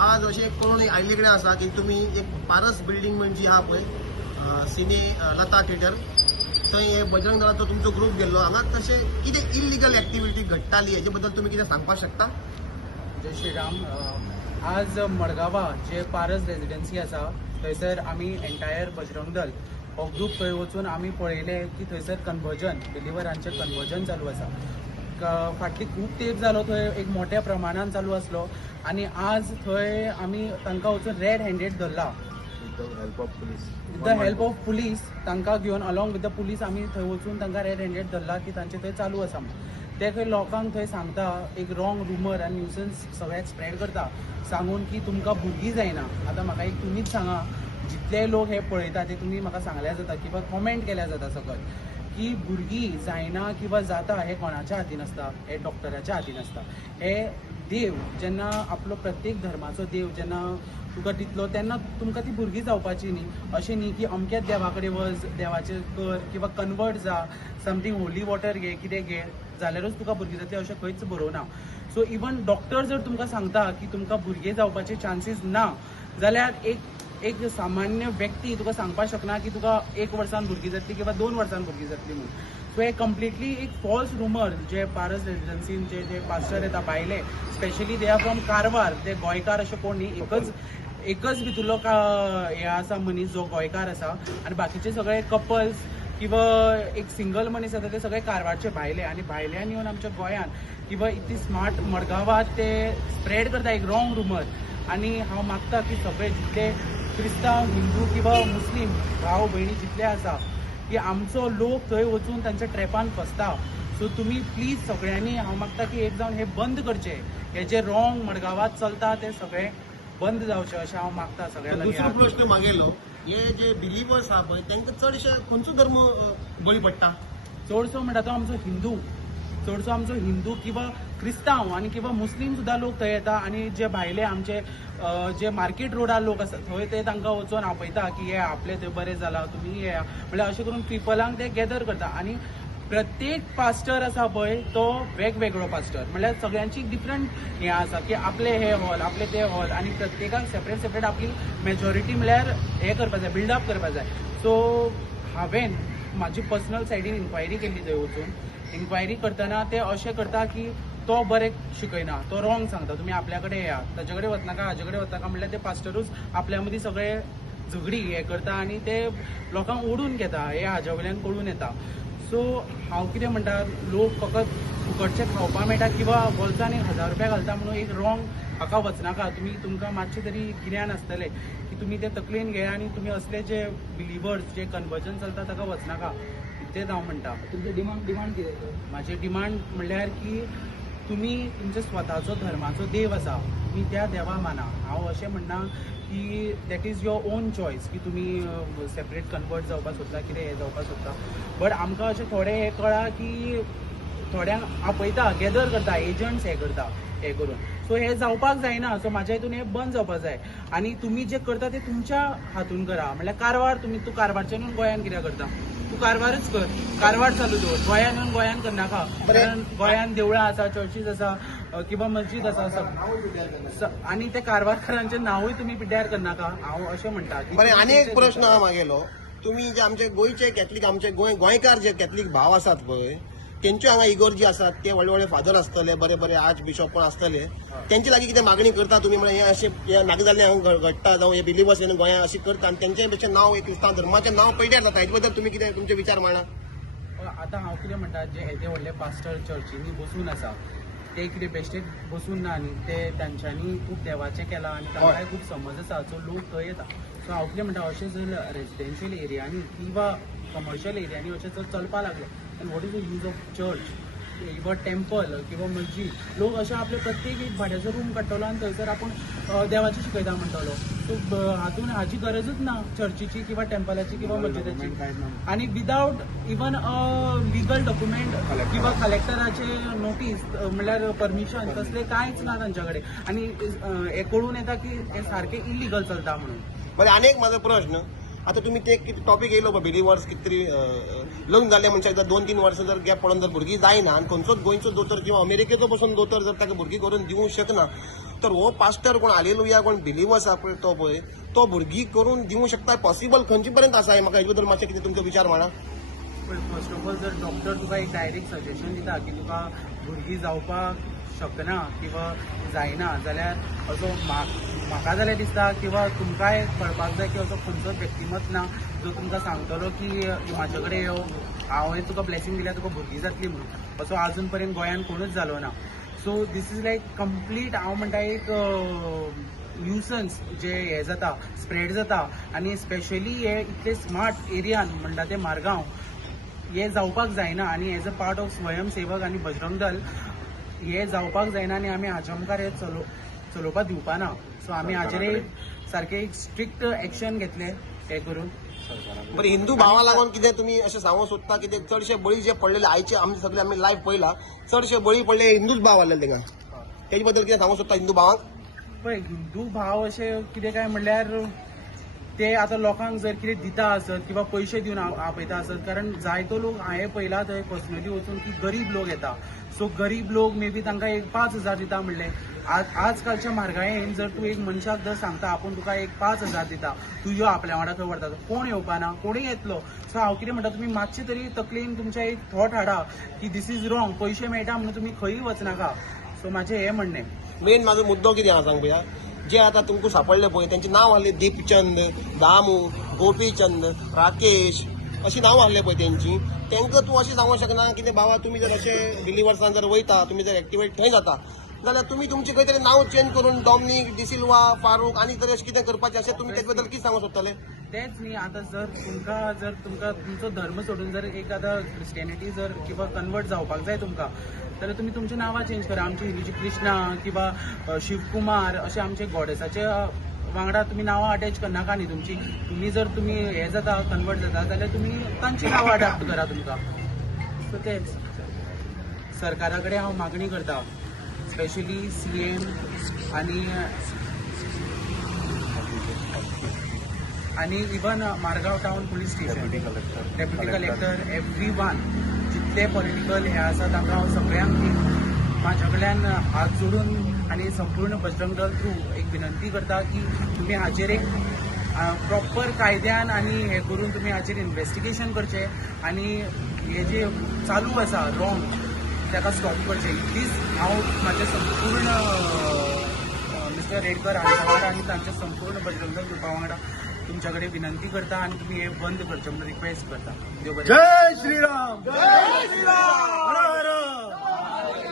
आज अशें कळून आयिल्ले कडेन आसा की तुमी एक पारस बिल्डींग म्हणजे आहा पळय सिने लता थिएटर थंय हे बजरंग दलाचो तुमचो ग्रूप गेल्लो हांगा तशें कितें इलिगल एक्टिविटी घडटाली हेजे बद्दल तुमी कितें सांगपाक शकता? जय श्रीराम. आज मडगांवां जे पारस रेजिडेन्सी आसा थंयसर आमी एंटायर बजरंग दल हो ग्रूप थंय वचून आमी पळयले की थंयसर कन्वर्जन बिलिव्हरांचें कन्वर्जन चालू आसा. फाटली खूब तेंप जालो थंय एक मोठ्या प्रमाणान चालू आसलो आनी आज थंय आमी तांकां वचून रेड हँडेड धरला. With the help of police तांकां घेवन अलॉंग विथ द पुलीस आमी थंय वचून तांकां रेड हँडेड धरला की तांचे थंय चालू आसा म्हणून. ते खंय लोकांक थंय सांगता एक रॉंग रुमर आनी न्यूसन्स सगळ्याक स्प्रेड करता सांगून की तुमकां भुरगीं जायना. आतां म्हाका एक तुमीच सांगा, जितले लोक हे पळयता ते तुमी म्हाका सांगल्या जाता किंवा कॉमेंट केल्या जाता सकयल की भुरगीं जायना किंवा जाता हे कोणाच्या हातीन आसता? हे डॉक्टराच्या हातीन आसता. हे देव जेन्ना आपलो प्रत्येक धर्माचो देव जेन्ना तुका दितलो तेन्ना तुमकां ती भुरगीं जावपाची न्ही. अशें न्ही की अमक्याच देवा कडेन वच, देवाचें कर किंवा कन्वर्ट जा, समथींग होली वॉटर घे, कितें घे जाल्यारूच तुका भुरगीं जातली अशें खंयच बरोवना. सो इवन डॉक्टर जर तुमकां सांगता की तुमकां भुरगें जावपाचे चान्सीस ना जाल्यार एक सामान्य व्यक्ती तुका सांगपाक शकना की तुका 1 वर्सान भुरगीं जातली किंवा 2 वर्सान भुरगीं जातली म्हणून. सो हे कंप्लिटली एक फॉल्स रुमर जे पारस रेजिडेन्सीचे जे पास्टर येता भायले specially they are from Karwar, ते गोंयकार अशें कोण न्ही, एकच भितुरलो हे आसा मनीस जो गोंयकार आसा आनी बाकीचे सगळे कपल्स किंवा एक सिंगल मनीस आसा ते सगळे कारवारचे भायले आनी भायल्यान येवन आमच्या गोंयान किंवा इतली स्मार्ट मडगांवांत ते स्प्रेड करता एक रॉंग रुमर. आनी हांव मागता की सगळे जितले क्रिस्तांव, हिंदू किंवा मुस्लीम भाव भयणी जितले आसा की आमचो लोक थंय वचून तांच्या ट्रॅपान फसता. सो तुमी प्लीज सगळ्यांनी हांव मागता की एक जावन हे बंद करचे. हे जे रॉंग मडगांवांत चलता ते सगळे बंद जावचे अशें हांव मागता सगळ्यांना. दुसरो प्रश्न मागेलो, हे जे बिलिवर्स आहा पळय तांकां चडशे खंयचो धर्म बळी पडटा? चडसो म्हणटा तो आमचो हिंदू. चडसो आमचो हिंदू किंवा क्रिस्तांव आनी किंवा मुस्लीम सुद्दां लोक थंय येता आनी जे भायले आमचे जे मार्केट रोडार लोक आसा थंय ते तांकां वचून आपयता की हे आपले थंय बरें जाला तुमी येया म्हणल्यार अशें करून पिपलांक ते गॅदर करता. आनी प्रत्येक पास्टर आसा पळय तो वेगवेगळो पास्टर म्हणल्यार सगळ्यांची डिफरंट हें आसा की आपले हे हॉल आपले ते हॉल आनी प्रत्येकाक सेपरेट आपली मेजॉरिटी म्हणल्यार हे करपाक जाय, बिल्डअप करपाक जाय. सो हांवें म्हाजी पर्सनल सायडीन इन्क्वायरी केल्ली थंय वचून. इन्क्वायरी करतना ते अशें करता की तो बरें शिकयना, तो रॉंग सांगता, तुमी आपल्या कडेन येया, ताजे कडेन वचनाका, हाजे कडेन वचनाका म्हणल्यार ते पास्टरूच आपल्या मदीं सगळे झगडी हे करता आनी ते लोकांक ओडून घेता. हे हाज्या वयल्यान कळून येता. सो हांव कितें म्हणटा, लोक फकत फुकटचें खावपा मेळटा किंवा वर्साक 1000 रुपया घालता म्हणून एक रॉंग हाका वचनाका. तुमकां मातशें तरी गिन्यान आसतलें की तुमी ते तकलेन घेया आनी तुमी असले जे बिलिवर्स जे कन्वर्जन चलता ताका वचनाका. तेच हांव म्हणटा. तुमचे डिमांड कितें? म्हाजें डिमांड म्हणल्यार की तुमी तुमचो स्वताचो धर्माचो देव आसा तुमी त्या देवा माना. हांव अशें म्हणना की that is your on choice की तुमी सेपरेट कन्वर्ट जावपाक सोदता कितें हें जावपाक सोदता. बट आमकां अशें थोडे हे कळ्ळा की थोड्यांक आपयता, गॅदर करता, एजंट्स हे करता हे करून. सो हे जावपाक जायना. सो म्हाज्या हितून हे बंद जावपाक जाय. आनी तुमी जे करता ते तुमच्या हातून करा. म्हणल्यार कारवार तूं कारवारच्यान येवन गोंयान कित्याक करता? तूं कारवारच कर, कारवार चालू दवर. गोंयान येवन गोंयान करनाका. कारण गोंयान देवळां आसा, चर्चीस आसा किंवा मस्जीद आसा आनी ते कारवारकारांचें नांवूय तुमी पिड्ड्यार करनाका. हांव अशें म्हणटा. बरें, आनी एक प्रश्न हांव मागेलो, तुमी जे आमचे गोंयचे कॅथलीक आमचे गोंयकार जे कॅथलीक भाव आसात पळय तेंच्यो हांगा इगोर्जी आसात, ते व्हडले व्हडले फादर आसतले, बरे बरे आर्च बिशॉप पण आसतले, तेंचे लागीं कितें मागणी करता तुमी? म्हळ्यार हे अशें नाका जाल्लें हांगा घडटा जावं हे बिलिवर्स येवन गोंयांत अशें करता आनी तेंचे भशेन नांव एक क्रिस्तांव धर्माचें नांव पयड्यार जाता. हेजे बद्दल तुमी कितें तुमचे विचार मांडा? आतां हांव कितें म्हणटा, जे येदे व्हडले पास्टर चर्चींनी बसून आसा ते कितें बेश्टेच बसून ना न्ही, ते तांच्यांनी खूब देवाचें केलां आनी तांकांय खूब समज आसा. सो लोक थंय येता. सो हांव कितें म्हणटा, अशें जर रेजिडेन्शियल एरियांनी किंवा कमर्शियल एरियांनी अशें जर चलपा लागलें आनी what is the use of church किंवा टेम्पल किंवा मस्जीद? लोक अशें आपले प्रत्येक एक भाड्याचो रूम काडटलो आनी थंयसर आपूण देवाचें शिकयता म्हणटलो. सो हातून हाची गरजूच ना चर्चीची किंवा टेम्पलाची किंवा मस्जिदाची. आनी विदावट इवन लिगल डॉक्युमेंट किंवा कलेक्टराचे नोटीस म्हणल्यार परमिशन तसले कांयच ना तांच्या कडेन. आनी हे कळून येता की हे सारकें इलिगल चलता म्हणून. बरें, आनी एक म्हाजो प्रश्न, आता तुम्ही ते किती टॉपिक येयलो बिलिवर्स किती तरी लग्न जाल्ले मनशाक जर 2-3 वर्सां जर गॅप पडून जर भुरगीं जायना आनी खंयचोच गोंयचो दोतोर किंवा अमेरिकेचो पसून दोतोर जर ताका भुरगीं करून दिवंक शकना तर हो पास्टर कोण हालेलुया कोण बिलिवर्स आसा पळय तो भुरगीं करून दिवंक शकता पॉसिबल खंयचे पर्यंत आसा म्हाका हेजे बद्दल मातशें कितें तुमचो विचार मांडा. फर्स्ट ऑफ ऑल जर डॉक्टर तुका एक डायरेक्ट सजेशन दिता की तुका भुरगीं जावपाक शकना किंवा जायना जाल्यार असो म्हाका जाल्यार दिसता किंवा तुमकांय कळपाक जाय की असो खंयचोच व्यक्तिमत ना जो तुमकां सांगतलो की म्हाजे कडेन यो हांवें तुका ब्लेसिंग दिल्यार तुका भुरगीं जातली म्हणून असो आजून पर्यंत गोंयांत कोणूच जालो ना. So this is like complete हांव म्हणटा एक न्यूसन्स जे हे जाता स्प्रेड जाता आनी स्पेशली हे इतले स्मार्ट एरियान म्हणटा ते मारगांव हे जावपाक जायना आनी एज अ पार्ट ऑफ स्वयंसेवक आनी बजरंग दल हे जावपाक जायना आनी आमी हाच्या मुखार हे चलोवपाक दिवपाना. सो आमी हाचेर एक सारकें एक स्ट्रिक्ट एक्शन घेतलें हे करून. बरें हिंदू भावां लागून कितें तुमी अशें सांगूंक सोदता कितें चडशे बळी जे पडलेले आयचे आमचे सगळे आमी लायव्ह पळयला चडशे बळी पडले हिंदूच भाव आहले थिंगा तेजे बद्दल कितें सांगूंक सोदता हिंदू भावांक. पळय हिंदू भाव अशे कितें काय म्हणल्यार ते आतां लोकांक जर कितें दिता आसत किंवा पयशे दिवन आपयता आसत कारण जायतो लोक हांवें पळयला थंय पर्सनली वचून की गरीब लोक येता. सो गरीब लोक मे बी तांकां एक 5,000 दिता म्हणलें. आजकालच्या म्हारगायेन जर तूं एक मनशाक जर सांगता आपूण तुका एक 5,000 दिता तूं यो आपल्या वांगडा खंय व्हरता कोण येवपाना कोणूय येतलो. सो हांव कितें म्हणटा तुमी मातशें तरी तकलेन तुमच्या एक थॉट हाडा की दीस इज रॉंग पयशे मेळटा म्हणून तुमी खंयी वचनाका. सो म्हाजें हें म्हणणें. मेन म्हाजो मुद्दो कितें आहा सांग पळया जे आतां तुमकां सांपडले पळय तेंचे नांव आहले दीपचंद दामू गोपीचंद राकेश अशीं नांवां आहले पळय तेंची तांकां तूं अशें सांगूंक शकना कितें बाबा तुमी जर अशें बिलिवर्सान जर वयता तुमी जर एक्टिवेट थंय जाता जाल्यार तुमी तुमचें खंय तरी नांव चेंज करून डॉमिनीक डिसिल्वा फारूक आनी तरी अशें कितें करपाचें अशें तुमी तेचे बद्दल कितें सांगूंक सोदताले. तेच न्ही आतां जर तुमकां तुमचो धर्म सोडून जर एक आतां क्रिस्टियनिटी जर किंवा कन्वर्ट जावपाक जाय तुमकां जाल्यार तुमी तुमचीं नांवां चेंज करा. आमची हिंदूची कृष्णा किंवा शिवकुमार अशें आमचे गॉडेसाचे वांगडा तुमी नांवां अटॅच करनाका न्ही तुमची. तुमी हे जाता कन्वर्ट जाता जाल्यार तुमी तांची नांवां अडॅप्ट करा तुमकां. सो तेच सरकारा कडेन हांव मागणी करता स्पेशली CM आनी even Margao town police station deputy collector everyone जितले पॉलिटिकल हे आसा तांकां हांव सगळ्यांक म्हाज्या कडल्यान हात जोडून आनी संपूर्ण बजरंग दल थ्रू एक विनंती करता की तुमी हाचेर एक प्रॉपर कायद्यान आनी हे करून तुमी हाचेर इन्व्हेस्टिगेशन करचें आनी हे जे चालू आसा रॉंग ताका स्टॉप करचें. इतलीच हांव म्हाजें संपूर्ण मिस्टर रेडकर हांच्या वांगडा आनी तांच्या संपूर्ण बजरंग दल ग्रुपा वांगडा तुमच्या कडेन विनंती करता आनी तुमी हे बंद करचें म्हणून रिक्वेस्ट करता. देव बरें. जय श्रीराम.